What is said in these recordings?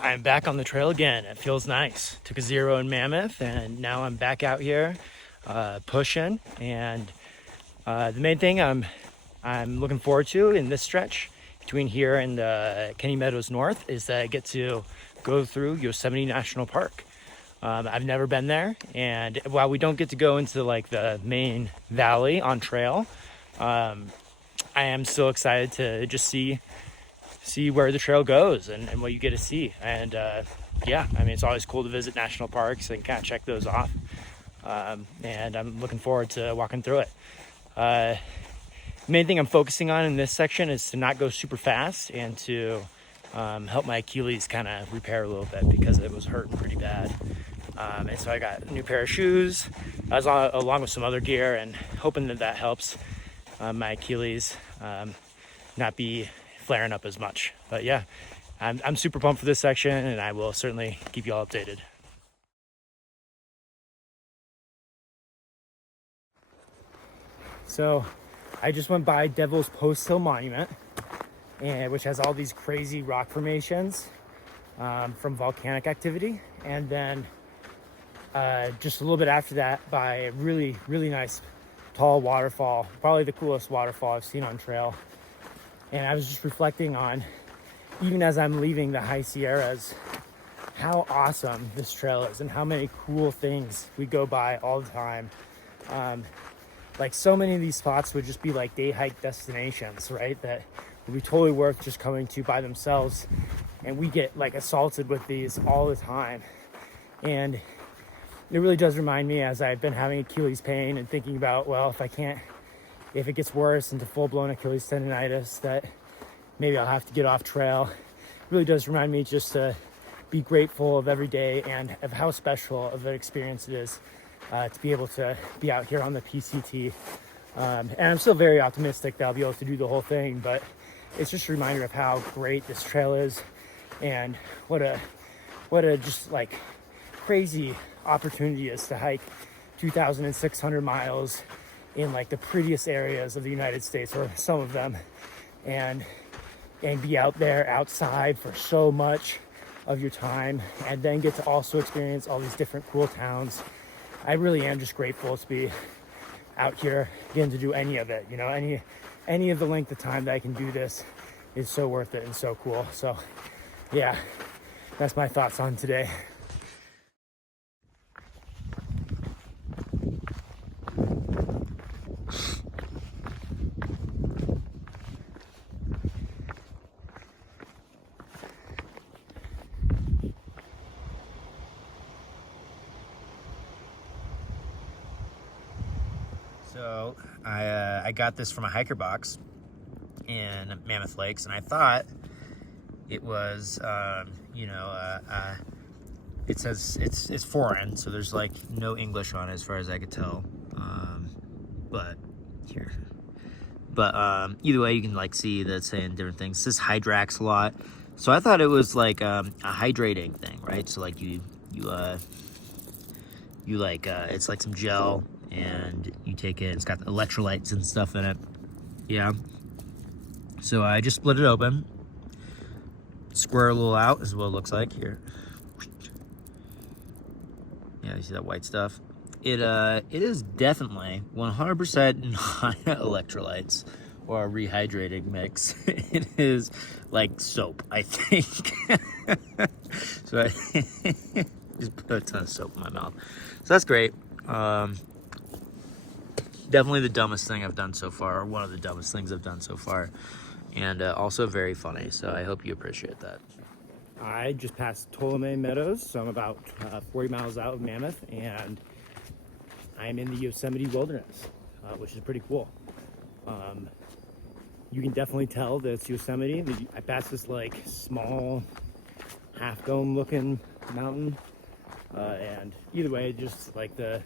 I'm back on the trail again. It feels nice. Took a 0 in Mammoth, and now I'm back out here pushing. And the main thing I'm looking forward to in this stretch between here and Kenny Meadows North is that I get to go through Yosemite National Park. I've never been there, and while we don't get to go into like the main valley on trail, I am still excited to just see where the trail goes and what you get to see. And yeah, I mean, it's always cool to visit national parks and kind of check those off. And I'm looking forward to walking through it. Main thing I'm focusing on in this section is to not go super fast and to help my Achilles kind of repair a little bit because it was hurting pretty bad. And so I got a new pair of shoes along with some other gear, and hoping that helps my Achilles not be flaring up as much. But yeah, I'm super pumped for this section, and I will certainly keep you all updated. So I just went by Devil's Post Hill Monument, which has all these crazy rock formations from volcanic activity. And then just a little bit after that by a really, really nice tall waterfall, probably the coolest waterfall I've seen on trail. And I was just reflecting on, even as I'm leaving the high Sierras, how awesome this trail is and how many cool things we go by all the time. Like so many of these spots would just be like day hike destinations, right? That would be totally worth just coming to by themselves. And we get like assaulted with these all the time. And it really does remind me, as I've been having Achilles pain and thinking about, well, if it gets worse into full-blown Achilles tendonitis, that maybe I'll have to get off trail. It really does remind me just to be grateful of every day and of how special of an experience it is to be able to be out here on the PCT. And I'm still very optimistic that I'll be able to do the whole thing, but it's just a reminder of how great this trail is and what a just like crazy opportunity is to hike 2,600 miles in like the prettiest areas of the United States, or some of them, and be out there outside for so much of your time, and then get to also experience all these different cool towns. I really am just grateful to be out here getting to do any of it. You know, any of the length of time that I can do this is so worth it and so cool. So yeah, that's my thoughts on today. So I got this from a hiker box in Mammoth Lakes, and I thought it was, it says it's foreign, so there's like no English on it as far as I could tell. But either way, you can like see that it's saying different things. It says Hydrax a lot, so I thought it was like a hydrating thing, right? So like it's like some gel, and you take it. It's got electrolytes and stuff in it. Yeah. So I just split it open. Square a little out is what it looks like here. Yeah, you see that white stuff? It is definitely 100% not electrolytes or a rehydrating mix. It is like soap, I think. So I just put a ton of soap in my mouth. So that's great. Definitely the dumbest thing I've done so far, or one of the dumbest things I've done so far. And also very funny, so I hope you appreciate that. I just passed Ptolemy Meadows, so I'm about 40 miles out of Mammoth, and I'm in the Yosemite wilderness, which is pretty cool. You can definitely tell that it's Yosemite. I passed this like small half dome looking mountain, and either way, just like the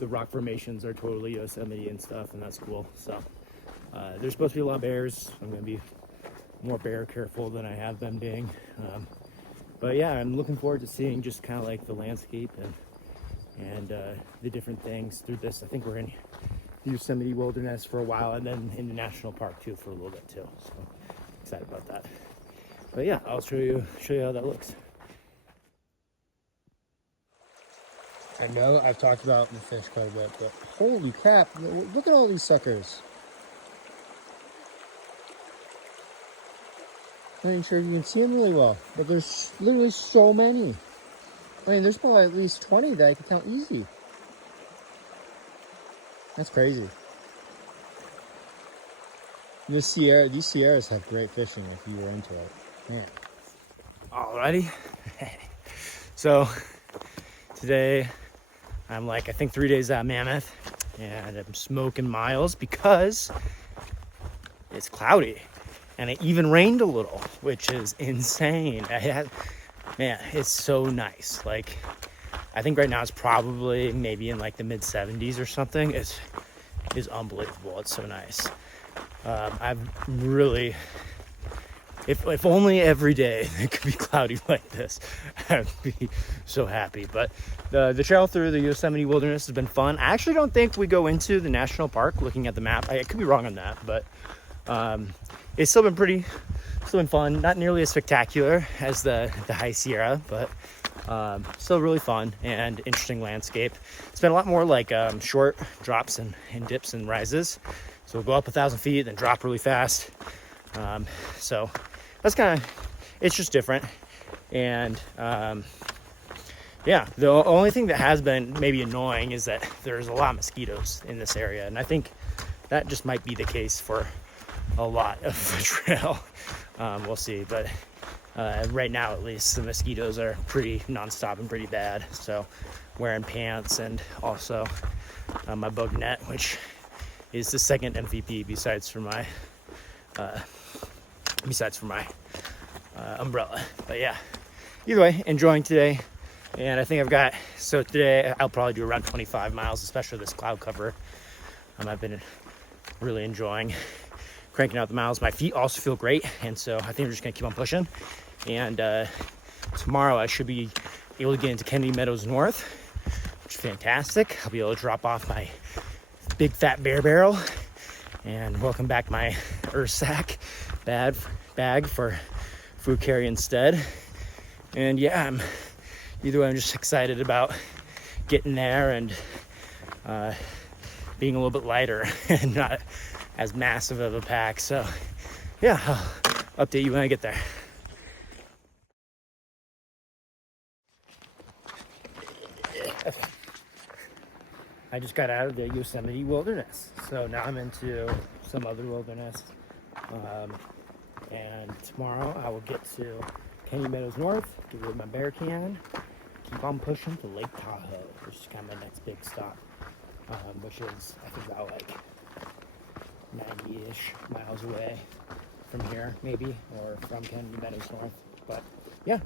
rock formations are totally Yosemite and stuff, and that's cool. So there's supposed to be a lot of bears. I'm going to be more bear careful than I have been being. But yeah, I'm looking forward to seeing just kind of like the landscape and the different things through this. I think we're in the Yosemite wilderness for a while, and then in the national park too for a little bit too. So excited about that. But yeah, I'll show you how that looks. I know I've talked about the fish quite a bit, but holy crap, look at all these suckers. I'm not even sure you can see them really well, but there's literally so many. I mean, there's probably at least 20 that I can count easy. That's crazy. These Sierras have great fishing if you were into it. Man. Alrighty. So today I'm like, I think 3 days at Mammoth, and I'm smoking miles because it's cloudy and it even rained a little, which is insane. Man, it's so nice. Like, I think right now it's probably maybe in like the mid 70s or something. It's unbelievable. It's so nice. I've really, if only every day it could be cloudy like this, I'd be so happy. But the trail through the Yosemite Wilderness has been fun. I actually don't think we go into the national park. Looking at the map, I could be wrong on that, but it's still been fun. Not nearly as spectacular as the High Sierra, but still really fun and interesting landscape. It's been a lot more like short drops and dips and rises. So we'll go up 1,000 feet, then drop really fast. So that's it's just different. And yeah, the only thing that has been maybe annoying is that there's a lot of mosquitoes in this area. And I think that just might be the case for a lot of the trail. We'll see. But right now, at least, the mosquitoes are pretty nonstop and pretty bad. So wearing pants and also my bug net, which is the second MVP besides for my umbrella. But yeah, either way, enjoying today. And I think so today I'll probably do around 25 miles, especially this cloud cover. I've been really enjoying cranking out the miles. My feet also feel great, and so I think we're just gonna keep on pushing. And tomorrow I should be able to get into Kennedy Meadows North, which is fantastic. I'll be able to drop off my big fat bear barrel and welcome back my earth sack bag for food carry instead. And yeah, either way, I'm just excited about getting there and being a little bit lighter and not as massive of a pack. So yeah, I'll update you when I get there. I just got out of the Yosemite Wilderness, so now I'm into some other wilderness. And tomorrow I will get to Kennedy Meadows North, get rid of my bear can, keep on pushing to Lake Tahoe, which is kind of my next big stop, which is, I think, about like 90-ish miles away from here, maybe, or from Kennedy Meadows North. But yeah,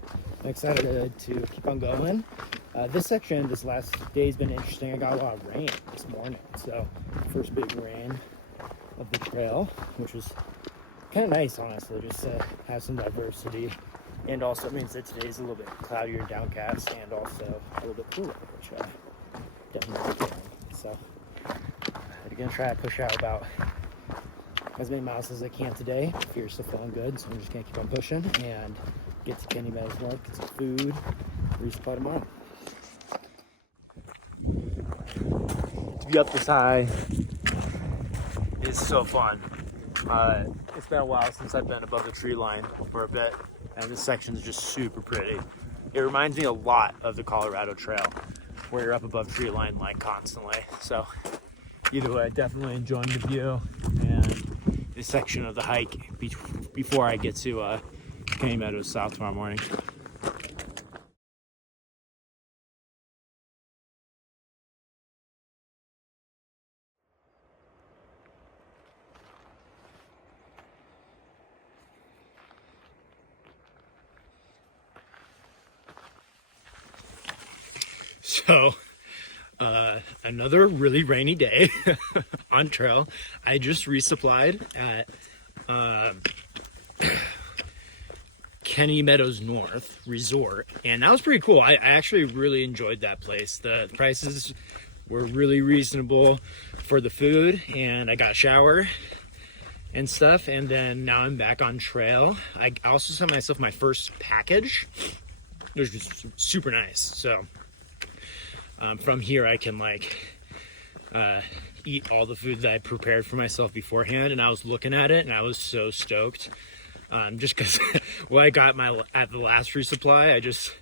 I'm excited to keep on going. This last day's been interesting. I got a lot of rain this morning, so first big rain of the trail, which was kind of nice, honestly, just to have some diversity. And also means that today's a little bit cloudier, downcast, and also a little bit cooler, which I definitely feeling. So I'm gonna try to push out about as many miles as I can today. Fear's still feeling good, so I'm just gonna keep on pushing and get to Kennedy Meadows North, get some food, resupply tomorrow. To be up this high is so fun. It's been a while since I've been above the tree line for a bit, and this section is just super pretty. It reminds me a lot of the Colorado Trail, where you're up above tree line like constantly. So either way, definitely enjoying the view and this section of the hike before I get to Kennedy Meadows South tomorrow morning. So another really rainy day on trail. I just resupplied at Kennedy Meadows North Resort, and that was pretty cool. I actually really enjoyed that place. The prices were really reasonable for the food, and I got a shower and stuff, and then now I'm back on trail. I also sent myself my first package. It was just super nice. So From here, I can like eat all the food that I prepared for myself beforehand, and I was looking at it and I was so stoked. Just because when I got at the last resupply, I just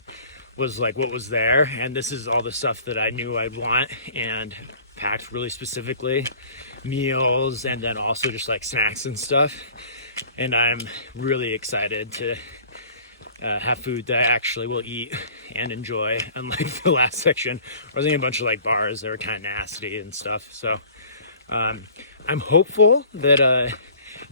was like, what was there? And this is all the stuff that I knew I'd want and packed really specifically, meals, and then also just like snacks and stuff. And I'm really excited to have food that I actually will eat and enjoy, unlike the last section where I was eating a bunch of like bars that were kind of nasty and stuff. So I'm hopeful that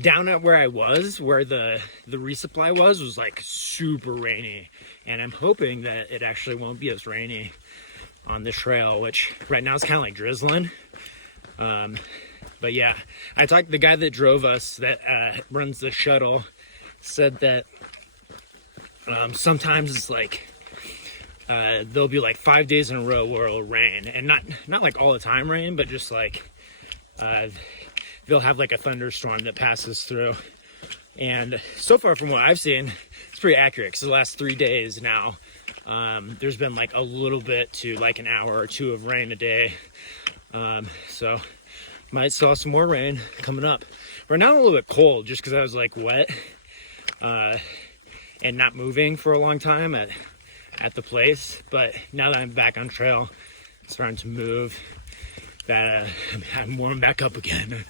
down at where I was, where the resupply was like super rainy, and I'm hoping that it actually won't be as rainy on the trail, which right now is kind of like drizzling. But yeah, I talked, the guy that drove us, that runs the shuttle, said that sometimes it's like there'll be like 5 days in a row where it'll rain, and not like all the time rain, but just like they'll have like a thunderstorm that passes through. And so far from what I've seen, it's pretty accurate, because the last 3 days now, there's been like a little bit to like an hour or two of rain a day. So might still have some more rain coming up. Right now I'm a little bit cold just because I was like wet and not moving for a long time at the place. But now that I'm back on trail, starting to move, that I'm warm back up again.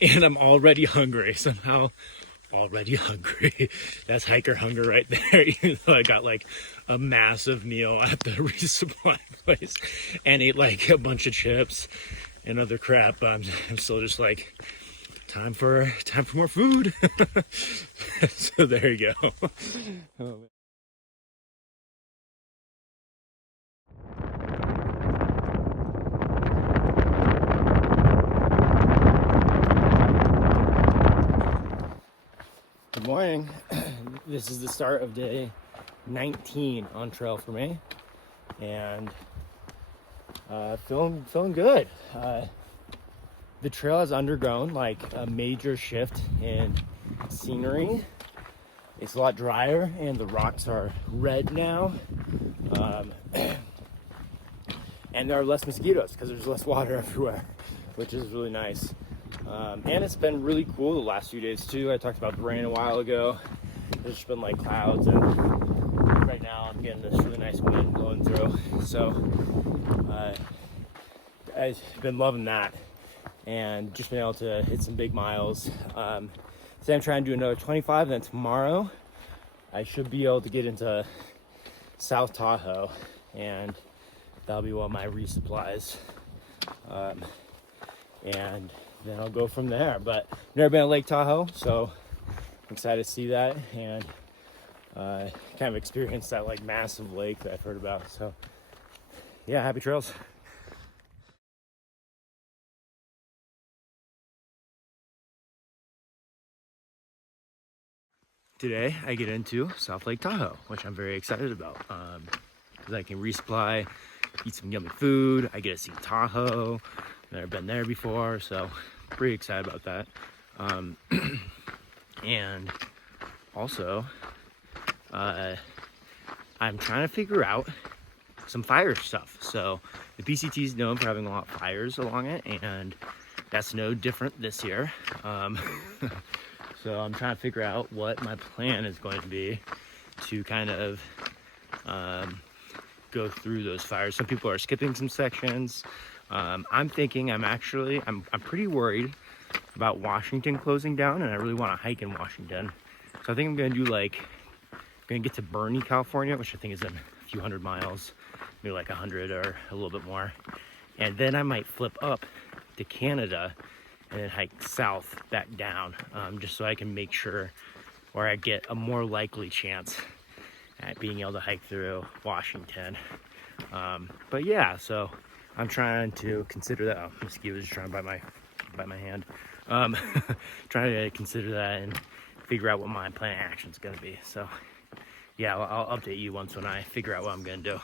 And I'm already hungry somehow. Already hungry. That's hiker hunger right there. Even though I got like a massive meal at the resupply place and ate like a bunch of chips and other crap, I'm still just like, time for more food. So there you go. Oh, good morning. This is the start of day 19 on trail for me, and feeling good. The trail has undergone like a major shift in scenery. It's a lot drier, and the rocks are red now, and there are less mosquitoes because there's less water everywhere, which is really nice. And it's been really cool the last few days too. I talked about the rain a while ago. There's just been like clouds, and right now I'm getting this really nice wind blowing through. So I've been loving that, and just been able to hit some big miles. Today I'm trying to do another 25, and then tomorrow I should be able to get into South Tahoe, and that'll be one of my resupplies. And then I'll go from there. But never been to Lake Tahoe, so I'm excited to see that and kind of experience that like massive lake that I've heard about. So yeah, happy trails. Today I get into South Lake Tahoe, which I'm very excited about, because I can resupply, eat some yummy food. I get to see Tahoe. Never been there before, so pretty excited about that. And also I'm trying to figure out some fire stuff. So the PCT is known for having a lot of fires along it, and that's no different this year. So I'm trying to figure out what my plan is going to be to kind of go through those fires. Some people are skipping some sections. I'm thinking I'm pretty worried about Washington closing down, and I really want to hike in Washington. So I think I'm going to do gonna get to Bernie, California, which I think is a few hundred miles, maybe like 100 or a little bit more. And then I might flip up to Canada and then hike south back down, just so I can make sure, or I get a more likely chance at being able to hike through Washington. But yeah, so I'm trying to consider that. Oh, mosquito was just trying to bite my hand. Trying to consider that and figure out what my plan of action is going to be. So yeah, I'll update you when I figure out what I'm going to do.